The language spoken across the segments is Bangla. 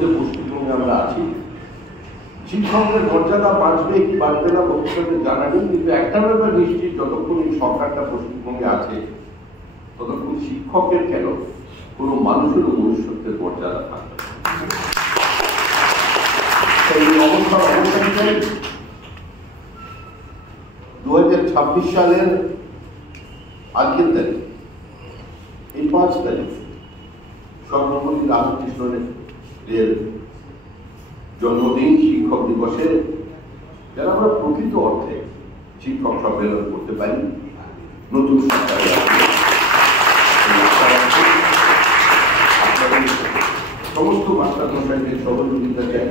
যে প্রস্তুতি আমরা আছি, শিক্ষকদের মর্যাদা বাঁচবে কি বাঁচবে না ভবিষ্যতে জানা নেই, কিন্তু একটা ব্যাপার নিশ্চিত, যতক্ষণ এই সরকারটা পশ্চিমবঙ্গে আছে ততক্ষণ শিক্ষকের কেন কোনো মানুষেরও মনুষ্যত্বের মর্যাদা থাকবে। এই অবস্থায় 2026 সালের আজকের তারিখ, এই 5 তারিখ সর্বপল্লী রাধাকৃষ্ণনের জন্মদিন, শিক্ষক দিবসে যারা আমরা প্রকৃত অর্থে শিক্ষক সম্মেলন করতে পারি, নতুন সমস্ত মাস্টারমশাইদের সহযোগিতা চাই,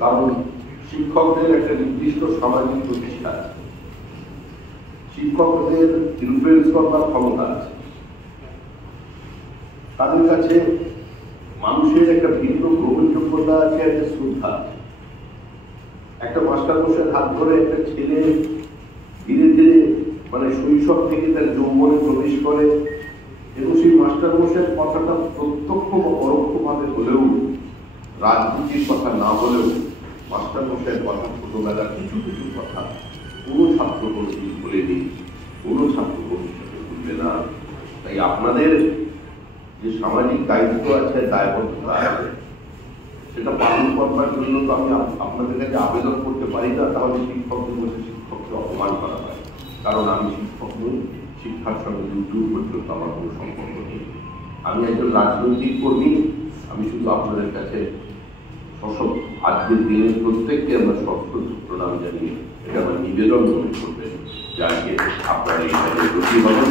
কারণ শিক্ষকদের একটা নির্দিষ্ট সামাজিক প্রতিষ্ঠা, শিক্ষকদের ইনফ্লুয়েন্স করবার ক্ষমতা আছে, তাদের কাছে মানুষের একটা ভিন্ন গ্রহণযোগ্যতা আছে, একটা শ্রদ্ধা আছে। একটা মাস্টারমশাইয়ের হাত ধরে একটা ছেলে ধীরে ধীরে মানে শৈশব থেকে তার যৌবনে প্রবেশ করে, এবং সেই মাস্টারমশাইয়ের কথাটা প্রত্যক্ষ বা পরোক্ষভাবে হলেও, রাজনীতির কথা না হলেও, মাস্টারমশাইয়ের কথা ছোটবেলার কিছু কিছু কথা কোনো ছাত্র কোনোদিন ভুলেনি, কোনো ছাত্র ভবিষ্যতে ভুলবে না। তাই আপনাদের যে সামাজিক দায়িত্ব আছে, দায়বদ্ধতা আছে, সেটা পালন করবার জন্য তো আমি আপনাদের কাছে আবেদন করতে পারি না, তাহলে শিক্ষকদের মধ্যে শিক্ষককে অপমান করা হয়। কারণ আমি শিক্ষক নই, শিক্ষার সঙ্গে দূর পর্যন্ত আমার কোনো সম্পর্ক নেই। আমি একজন রাজনৈতিক কর্মী। আমি শুধু আপনাদের কাছে আজকের দিনের প্রত্যেককে আমরা সশ্রদ্ধ প্রণাম জানিয়ে এটা আমার নিবেদন মনে করবেন যে আজকে আপনারা এই প্রতিপালন